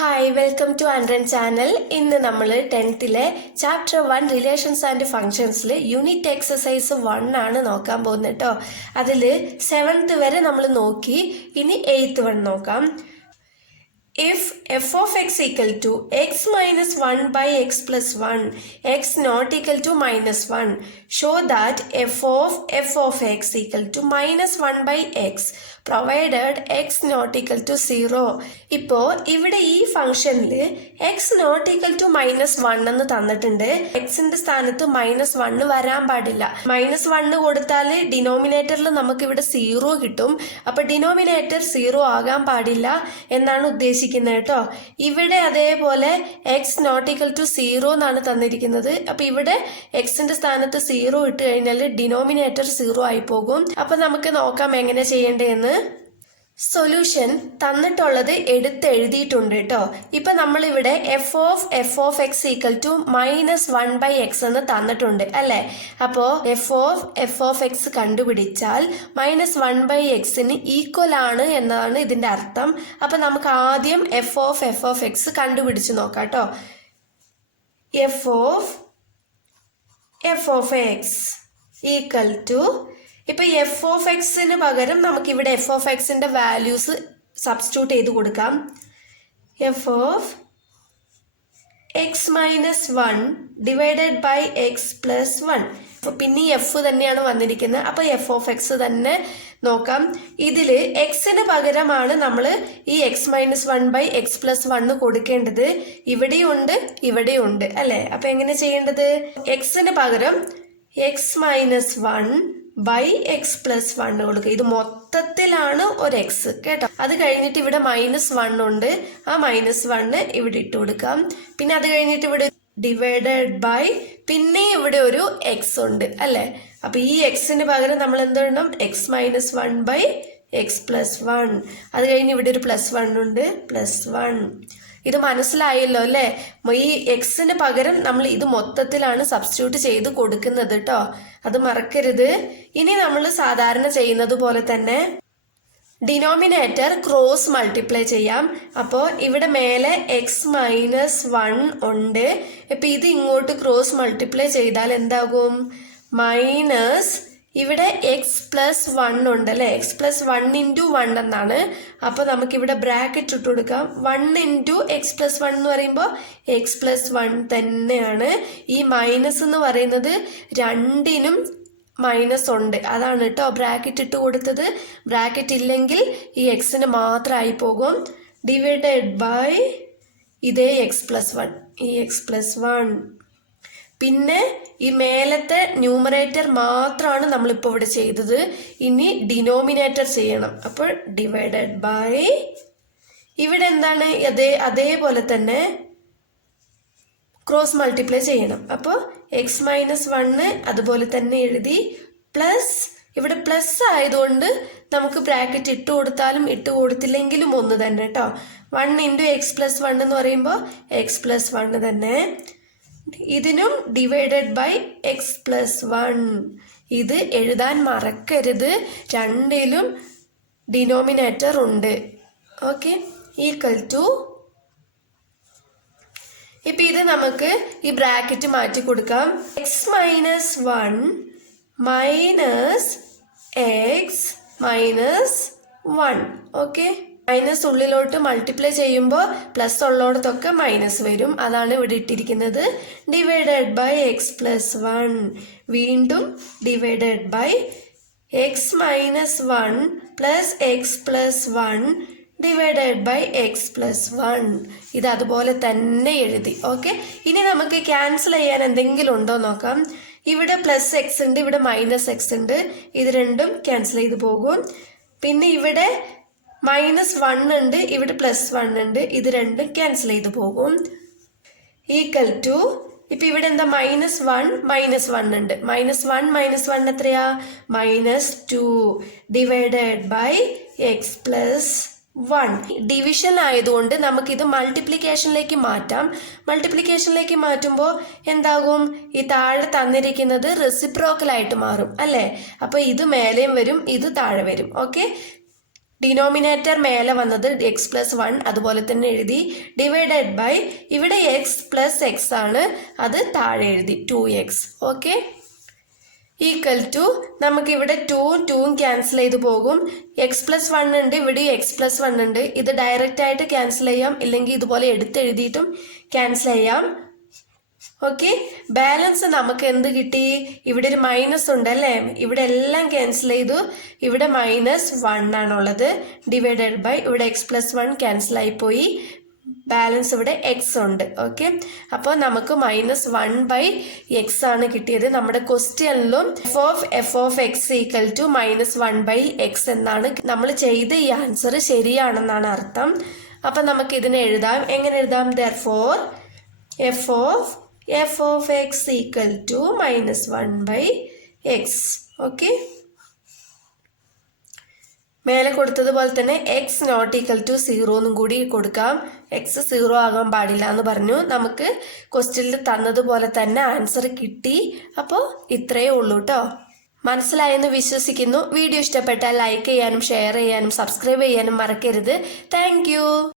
Hi welcome to ആൻഡ്രൻ channel. ഇന്ന് നമ്മൾ 10th ചാപ്റ്റർ 1 റിലേഷൻസ് ആൻഡ് ഫങ്ഷൻസിൽ യൂണിറ്റ് എക്സസൈസ് 1 ആണ് നോക്കാൻ പോകുന്നത് കേട്ടോ. അതിൽ 7th വരെ നമ്മൾ നോക്കി. ഇനി 8th 1 നോക്കാം. If f of x equal to x minus 1 by x plus 1, x not equal to minus 1, show that f of x equal to minus 1 by x provided x not equal to 0. ഇപ്പോൾ ഇവിടെ ഈ ഫംഗ്ഷനിൽ x not equal to minus 1 എന്ന് തന്നിട്ടുണ്ട്. എക്സിന്റെ സ്ഥാനത്ത് minus 1 വരാൻ പാടില്ല. മൈനസ് 1 കൊടുത്താൽ ഡിനോമിനേറ്ററിൽ നമുക്ക് ഇവിടെ 0 കിട്ടും. അപ്പൊ ഡിനോമിനേറ്റർ 0 ആകാൻ പാടില്ല എന്നാണ് ഉദ്ദേശിക്കുന്നത് കേട്ടോ. ഇവിടെ അതേപോലെ എക്സ് നോട്ട് ഈക്വൽ ടു 0 എന്നാണ് തന്നിരിക്കുന്നത്. അപ്പൊ ഇവിടെ എക്സിന്റെ സ്ഥാനത്ത് 0 ഇട്ട് കഴിഞ്ഞാൽ ഡിനോമിനേറ്റർ 0 ആയി പോകും. അപ്പൊ നമുക്ക് നോക്കാം എങ്ങനെ ചെയ്യേണ്ടതെന്ന്. സൊല്യൂഷൻ തന്നിട്ടുള്ളത് എടുത്തെഴുതിയിട്ടുണ്ട് കേട്ടോ. ഇപ്പൊ നമ്മളിവിടെ F of X equal to -1 by X എന്ന് തന്നിട്ടുണ്ട് അല്ലെ. അപ്പോ എഫ് ഓഫ് എക്സ് കണ്ടുപിടിച്ചാൽ -1 ബൈ എക്സിന് ഈക്വൽ ആണ് എന്നാണ് ഇതിന്റെ അർത്ഥം. അപ്പൊ നമുക്ക് ആദ്യം എഫ് ഓഫ് എക്സ് കണ്ടുപിടിച്ച് നോക്കാം കേട്ടോ. F of X equal to, ഇപ്പൊ എഫ് ഓഫ് എക്സിന് പകരം നമുക്ക് ഇവിടെ എഫ് ഓഫ് എക്സിന്റെ വാല്യൂസ് സബ്സ്റ്റിറ്റ്യൂട്ട് ചെയ്ത് കൊടുക്കാം. F of X -1 divided by X plus 1. അപ്പൊ പിന്നെ എഫ് തന്നെയാണ് വന്നിരിക്കുന്നത്. അപ്പൊ എഫ് ഓഫ് എക്സ് തന്നെ നോക്കാം. ഇതില് എക്സിന് പകരമാണ് നമ്മൾ ഈ എക്സ് -1 ബൈ എക്സ് പ്ലസ് 1 കൊടുക്കേണ്ടത്. ഇവിടെയുണ്ട് അല്ലെ. അപ്പൊ എങ്ങനെ ചെയ്യേണ്ടത്? എക്സിന് പകരം എക്സ് -1 ബൈ എക്സ് പ്ലസ് 1 കൊടുക്കുക. ഇത് മൊത്തത്തിലാണ് ഒരു എക്സ് കേട്ടോ. അത് കഴിഞ്ഞിട്ട് ഇവിടെ -1 ഉണ്ട്. ആ -1 ഇവിടെ ഇട്ട് കൊടുക്കാം. പിന്നെ അത് കഴിഞ്ഞിട്ട് ഇവിടെ ഡിവൈഡഡ് ബൈ, പിന്നെ ഇവിടെ ഒരു എക്സ് ഉണ്ട് അല്ലെ. അപ്പൊ ഈ എക്സിന് പകരം നമ്മൾ എന്തെണ്ണം എക്സ് -1 ബൈ എക്സ് പ്ലസ് 1. അത് കഴിഞ്ഞ് ഇവിടെ ഒരു +1 ഉണ്ട്, +1. ഇത് മനസ്സിലായല്ലോ അല്ലെ. ഈ എക്സിന് പകരം നമ്മൾ ഇത് മൊത്തത്തിലാണ് സബ്സ്റ്റിറ്റ്യൂട്ട് ചെയ്ത് കൊടുക്കുന്നത് കേട്ടോ. അത് മറക്കരുത്. ഇനി നമ്മൾ സാധാരണ ചെയ്യുന്നത് പോലെ തന്നെ ഡിനോമിനേറ്റർ ക്രോസ് മൾട്ടിപ്ലൈ ചെയ്യാം. അപ്പോൾ ഇവിടെ മേലെ എക്സ് -1 ഉണ്ട്. ഇപ്പൊ ഇത് ഇങ്ങോട്ട് ക്രോസ് മൾട്ടിപ്ലൈ ചെയ്താൽ എന്താകും? മൈനസ് ഇവിടെ എക്സ് പ്ലസ് 1 ഉണ്ട് അല്ലെ. എക്സ് പ്ലസ് 1 ഇൻറ്റു 1 എന്നാണ്. അപ്പൊ നമുക്കിവിടെ ബ്രാക്കറ്റ് ഇട്ട് കൊടുക്കാം. 1 ഇൻറ്റു എക്സ് പ്ലസ് 1 എന്ന് പറയുമ്പോൾ എക്സ് പ്ലസ് 1 തന്നെയാണ്. ഈ മൈനസ് എന്ന് പറയുന്നത് രണ്ടിനും മൈനസ് ഉണ്ട്, അതാണ് കേട്ടോ ബ്രാക്കറ്റ് ഇട്ട് കൊടുത്തത്. ബ്രാക്കറ്റ് ഇല്ലെങ്കിൽ ഈ എക്സിന് മാത്രമായി പോകും. ഡിവൈഡഡ് ബൈ ഇതേ എക്സ് പ്ലസ് 1, ഈ എക്സ് പ്ലസ് 1. പിന്നെ ഈ മേലത്തെ ന്യൂമറേറ്റർ മാത്രമാണ് നമ്മളിപ്പോൾ ഇവിടെ ചെയ്തത്. ഇനി ഡിനോമിനേറ്റർ ചെയ്യണം. അപ്പോൾ ഡിവൈഡഡ് ബൈ ഇവിടെ എന്താണ്? അതേപോലെ തന്നെ ക്രോസ് മൾട്ടിപ്ലൈ ചെയ്യണം. അപ്പോൾ എക്സ് -1 അതുപോലെ തന്നെ എഴുതി, പ്ലസ് ഇവിടെ പ്ലസ് ആയതുകൊണ്ട് നമുക്ക് ബ്രാക്കറ്റ് ഇട്ട് കൊടുത്താലും ഇട്ട് കൊടുത്തില്ലെങ്കിലും ഒന്ന് തന്നെ കേട്ടോ. 1 ഇൻറ്റു എക്സ് പ്ലസ് 1 എന്ന് പറയുമ്പോൾ എക്സ് പ്ലസ് 1 തന്നെ. ഇതിനും ഡിവൈഡഡ് ബൈ എക്സ് പ്ലസ് 1. ഇത് എഴുതാൻ മറക്കരുത്. രണ്ടിലും ഡിനോമിനേറ്റർ ഉണ്ട്. ഓക്കെ, ഈക്വൽ ടു, ഇപ്പൊ ഇത് നമുക്ക് ഈ ബ്രാക്കറ്റ് മാറ്റി കൊടുക്കാം. X -1 minus X -1. Okay, minus ഉള്ളിലോട്ട് മൾട്ടിപ്ലൈ ചെയ്യുമ്പോൾ പ്ലസ് ഉള്ളിടത്തൊക്കെ മൈനസ് വരും. അതാണ് ഇവിടെ ഇട്ടിരിക്കുന്നത്. Divided by X plus 1. വീണ്ടും divided by X -1 plus X plus 1 divided by X plus 1. ഇത് അതുപോലെ തന്നെ എഴുതി. ഓക്കെ, ഇനി നമുക്ക് ക്യാൻസൽ ചെയ്യാൻ എന്തെങ്കിലും ഉണ്ടോ നോക്കാം. ഇവിടെ പ്ലസ് എക്സ് ഉണ്ട്, ഇവിടെ -x ഉണ്ട്. ഇത് രണ്ടും ക്യാൻസൽ ചെയ്ത് പോകും. പിന്നെ ഇവിടെ -1 ഉണ്ട്, ഇവിടെ +1 ഉണ്ട്. ഇത് രണ്ടും ക്യാൻസൽ ചെയ്ത് പോകും. ഈക്വൽ ടു, ഇപ്പൊ ഇവിടെ എന്താ? -1 ഉണ്ട്. -1 എത്രയാ? -2 divided by X plus 1. Division ആയതുകൊണ്ട് നമുക്കിത് മൾട്ടിപ്ലിക്കേഷനിലേക്ക് മാറ്റാം. മൾട്ടിപ്ലിക്കേഷനിലേക്ക് മാറ്റുമ്പോൾ എന്താകും? ഈ താഴെ തന്നിരിക്കുന്നത് റെസിപ്രോക്കൽ ആയിട്ട് മാറും അല്ലേ. അപ്പൊ ഇത് മേലെയും വരും, ഇത് താഴെ വരും. ഓക്കെ, ഡിനോമിനേറ്റർ മേലെ വന്നത് x+1 അതുപോലെ തന്നെ എഴുതി. ഡിവൈഡഡ് ബൈ ഇവിടെ x+x ആണ്, അത് താഴെ എഴുതി 2x. ഓക്കെ, ഈക്വൽ ടു നമുക്കിവിടെ 2 ക്യാൻസൽ ചെയ്ത് പോകും. x+1 ഉണ്ട്, ഇവിടെ x+1 ഉണ്ട്. ഇത് ഡയറക്റ്റ് ആയിട്ട് ക്യാൻസൽ ചെയ്യാം, ഇല്ലെങ്കിൽ ഇതുപോലെ എടുത്തെഴുതിയിട്ടും ക്യാൻസൽ ചെയ്യാം. ഓക്കെ, ബാലൻസ് നമുക്ക് എന്ത് കിട്ടി? ഇവിടെ ഒരു മൈനസ് ഉണ്ടല്ലേ, ഇവിടെ എല്ലാം ക്യാൻസൽ ചെയ്തു. ഇവിടെ -1 ആണുള്ളത്. ഡിവൈഡഡ് ബൈ ഇവിടെ x+1 ക്യാൻസൽ ആയിപ്പോയി. ബാലൻസ് ഇവിടെ എക്സ് ഉണ്ട്. ഓക്കെ, അപ്പോൾ നമുക്ക് -1/x ആണ് കിട്ടിയത്. നമ്മുടെ ക്വസ്റ്റ്യനിലും f(x) = -1/x എന്നാണ് നമ്മൾ ചെയ്ത ഈ ആൻസർ ശരിയാണെന്നാണ് അർത്ഥം. അപ്പം നമുക്ക് ഇതിനെ എഴുതാം. എങ്ങനെ എഴുതാം? therefore f(x) = -1/x. ഓക്കെ, മേലെ കൊടുത്തതുപോലെ തന്നെ x ≠ 0 എന്നും കൂടി കൊടുക്കാം. x 0 ആകാൻ പാടില്ല എന്ന് പറഞ്ഞു. നമുക്ക് ക്വസ്റ്റ്യനിൽ തന്നതുപോലെ തന്നെ ആൻസർ കിട്ടി. അപ്പോൾ ഇത്രയേ ഉള്ളൂ കേട്ടോ. മനസ്സിലായെന്ന് വിശ്വസിക്കുന്നു. വീഡിയോ ഇഷ്ടപ്പെട്ടാൽ ലൈക്ക് ചെയ്യാനും ഷെയർ ചെയ്യാനും സബ്സ്ക്രൈബ് ചെയ്യാനും മറക്കരുത്. താങ്ക്